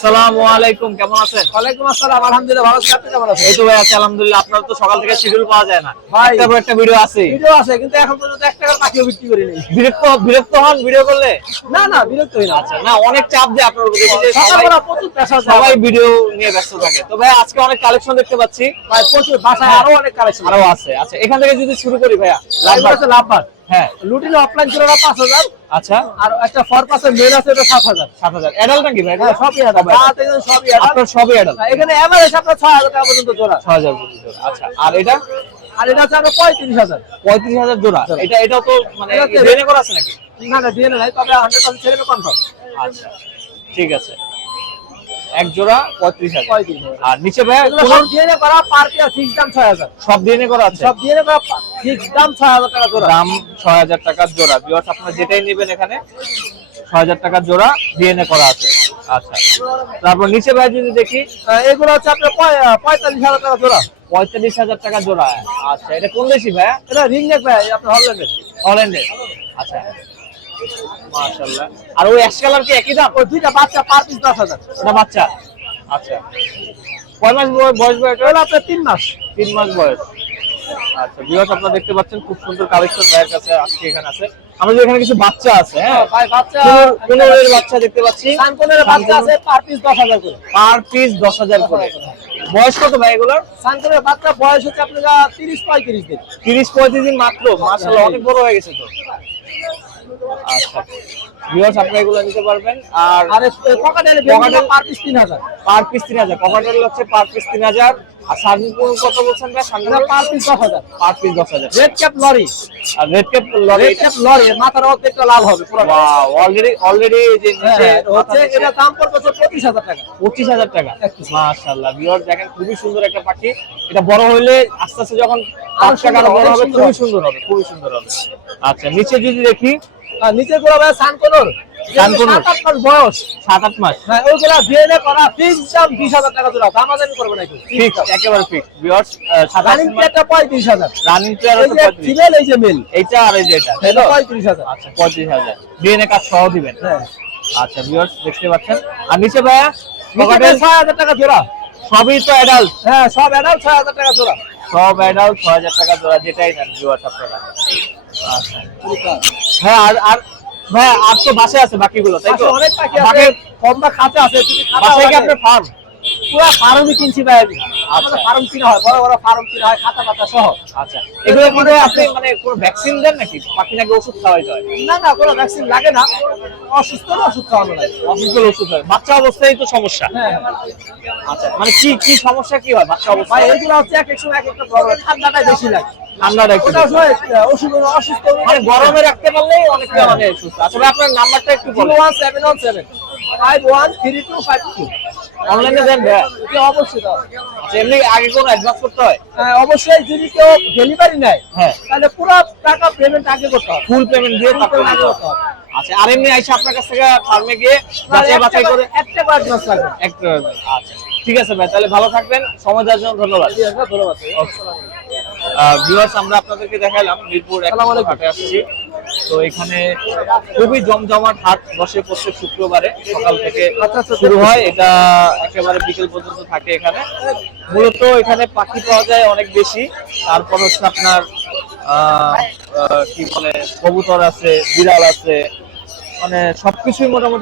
আসসালামু আলাইকুম কেমন আছেন? ওয়ালাইকুম আসসালাম আলহামদুলিল্লাহ ভালো আছি। আপনি কেমন আছেন? এই তো ভাই আছি আলহামদুলিল্লাহ। আপনার তো সকাল থেকে শিডিউল পাওয়া যায় না। ভাই। একটা একটা ভিডিও আছে। ভিডিও আছে কিন্তু এখন পর্যন্ত এক টাকার পাখিও বিক্রি করিনি বিরক্ত বিরক্ত হন ভিডিও করলে? না না বিরক্ত হই না। আচ্ছা না অনেক চাপ দেয় আপনার উপর দেখি যে সবাই প্রচুর পেশা সবাই ভিডিও নিয়ে ব্যস্ত থাকে। তো ভাই আজকে অনেক কালেকশন দেখতে পাচ্ছি। ভাই প্রচুর বাসায় হ্যাঁ। আরও অনেক কালেকশন আরও আছে। আচ্ছা এখান থেকে যদি শুরু করি ভাইয়া। আছে লাভবার হ্যাঁ। লুটিনো অফলাইন পাঁচ হাজার। আচ্ছা। আর একটা ফর পাসের মেল আছে এটা সাত হাজার। সাত হাজার। অ্যাডাল্ট নাকি ভাই? হ্যাঁ সবই আদার সবই আদার আপনার সবই অ্যাডাল্ট এখানে এভারেজ আপনার ছয় হাজার টাকা পর্যন্ত জোড়া। ছ হাজার পর্যন্ত আচ্ছা আর এটা? আর এটা আছে হাজার। পঁয়ত্রিশ হাজার জোড়া। এটা এটাও তো মানে এটা ডেনে করা আছে নাকি? না না দিয়ে নাই তবে হান্ড্রেড পার্সেন্ট ছেড়ে কনফার্ম আচ্ছা ঠিক আছে। এক জোড়া পঁয়ত্রিশ হাজার। আর নিচে ভাই সব দিয়ে করা পার পিয়ার ফিক্স দাম ছয় হাজার। সব ডিএনএ করা আছে? সব দিয়ে করা ফিক্স দাম ছয় হাজার টাকা জোড়া। দাম ছয় হাজার টাকার জোড়া। বিয়ার্স আপনারা যেটাই নেবেন এখানে ছয় হাজার টাকার জোড়া ডিএনএ করা আছে। আচ্ছা। তারপর নিচে ভাই যদি দেখি এগুলো হচ্ছে আপনার পঁয়তাল্লিশ হাজার টাকা জোড়া। পঁয়তাল্লিশ হাজার টাকা জোড়া। আচ্ছা এটা কোন দেশি ভাইয়া এটা রিং নেক ভাই আপনার হল্যান্ডের হল্যান্ডের আচ্ছা। মাশাআল্লাহ। আর ওই অ্যাশ কালার কি একই দাম? ওই দুইটা বাচ্চা পার পিস দশ হাজার। ওটা বাচ্চা? আচ্ছা। কয় মাস বয়- বয়স বয়স? এগুলো আপনার তিন মাস। তিন মাস বয়স। আচ্ছা বিয়াস আপনারা দেখতে পাচ্ছেন খুব সুন্দর কালেকশন ভাইয়ের কাছে আজকে এখানে আছে। আমাদের এখানে কিছু বাচ্চা আছে হ্যাঁ? ভাই বাচ্চা কোন এর বাচ্চা দেখতে পাচ্ছি। সানকনের বাচ্চা আছে পার পিস দশ হাজার করে। পার পিস দশ হাজার করে। বয়স কত ভাই এগুলোর? সানকনের বাচ্চা বয়স হচ্ছে আপনার তিরিশ পঁয়ত্রিশ দিন। তিরিশ পঁয়ত্রিশ দিন মাত্র। মাসাল্লাহ অনেক বড় হয়ে গেছে তো। আচ্ছা। আপনারা এগুলো নিতে পারবেন। আর আর পকেটের Cockatiel- পার পিস তিন হাজার। পার পিস তিন হাজার। হচ্ছে পার পিস তিন হাজার। আর সার্ভিস কত বলছেন ভাই? পার পিস দশ হাজার। পার পিস দশ হাজার। রেড ক্যাপ লরি আর red cap lorry red cap lorry মাথার অর্ধেকটা লাল হবে পুরো অলরেডি অলরেডি যে নিচে হ্যাঁ, হচ্ছে এটা দাম পড়বে হচ্ছে পঁচিশ হাজার টাকা। পঁচিশ হাজার টাকা। মাশাআল্লাহ বিয়র দেখেন খুবই সুন্দর একটা পাখি। এটা বড় হইলে আস্তে আস্তে যখন টাকা বড় হবে, খুবই সুন্দর হবে খুবই সুন্দর হবে। আচ্ছা নিচে যদি দেখি নিচে গুলো ভাই সানকনর সানকোনর। বয়স। সাত আট মাস। হ্যাঁ ওইগুলা ডিএনএ করা ফিক্স দাম বিশ হাজার টাকা জোড়া। দাম আদামি করবে না ফিক্স একেবারে ফিক্স বিয়র সাত আট রানিং প্লেটটা পঁয়ত্রিশ হাজার। রানিং প্লেয়ার যে ফিমেল এই যে মেল। এইটা আর এই যে এটা। এটা পঁয়ত্রিশ হাজার। আচ্ছা পঁয়ত্রিশ হাজার। ডিএনএ কার্ড সহ দিবেন। হ্যাঁ। আচ্ছা বিয়র্স দেখতে পাচ্ছেন। আর নিচে ভাইয়া নিচে পকেটের ছয় হাজার টাকা জোড়া। সবই তো অ্যাডাল্ট হ্যাঁ সব অ্যাডাল্ট ছয় হাজার টাকা জোড়া। সব অ্যাডাল্ট ছয় হাজার টাকা জোড়া যেটাই নেন ভিউয়ার্স আপনারা। আচ্ছা। হ্যাঁ আর আর হ্যাঁ আর তো বাসে আছে বাকিগুলো তাই তো? অনেক বাকি কম বা খাঁচা আছে বাসায় কি আপনার ফার্ম পুরো ফার্মই কিনছি ভাই আমি। আমাদের ফার্ম কিনা হয় বড় বড় ফার্ম কিনা হয় খাতা পাতা সহ। আচ্ছা। এগুলো কি আপনি মানে কোনো ভ্যাকসিন দেন নাকি? পাখি নাকি ওষুধ খাওয়াইতে হয়? না না কোনো ভ্যাকসিন লাগে না। অসুস্থ হলে ওষুধ খাওয়ানো লাগে। অসুস্থ হলে ওষুধ হয় বাচ্চা অবস্থায় তো সমস্যা। হ্যাঁ। আচ্ছা মানে কি কি সমস্যা কি হয় বাচ্চা অবস্থায়? এইগুলো হচ্ছে এক এক সময় এক একটা প্রবলেম ঠান্ডাটাই বেশি লাগে। ঠান্ডাটা একটু সময় অসুস্থ মানে গরমে রাখতে পারলে অনেকটা মানে সুস্থ। আসলে আপনার নাম্বারটা একটু বলুন। One seven one seven. Five one three two five two. অনলাইনে দেন ভাইয়া। অবশ্যই দাও। আচ্ছা এমনি আগে কোনো অ্যাডভান্স করতে হয়? হ্যাঁ, অবশ্যই যদি কেউ ডেলিভারি নেয় হ্যাঁ। তাহলে পুরো টাকা পেমেন্ট আগে করতে হবে। ফুল পেমেন্ট দিয়ে তারপরে payment করতে হবে। আচ্ছা আর এমনি আইসা আপনার কাছ থেকে ফার্মে গিয়ে যাচাই বাছাই করে একটা বার অ্যাডভান্স লাগবে। একটা আচ্ছা ঠিক আছে ভাই তাহলে ভালো থাকবেন। সময় দেওয়ার জন্য ধন্যবাদ। ধন্যবাদ। ভিউয়ার্স আমরা আপনাদেরকে দেখালাম মিরপুর। আসছি। তো এখানে খুবই জমজমাট হাট বসে প্রত্যেক শুক্রবারে সকাল থেকে আচ্ছা, আচ্ছা, শুরু হয়। এটা একেবারে বিকেল পর্যন্ত থাকে এখানে। মূলত এখানে পাখি পাওয়া যায় অনেক বেশি। তারপর হচ্ছে আপনার আহ, আহ, কি বলে কবুতর আছে বিড়াল আছে। মানে সবকিছুই মোটামুটি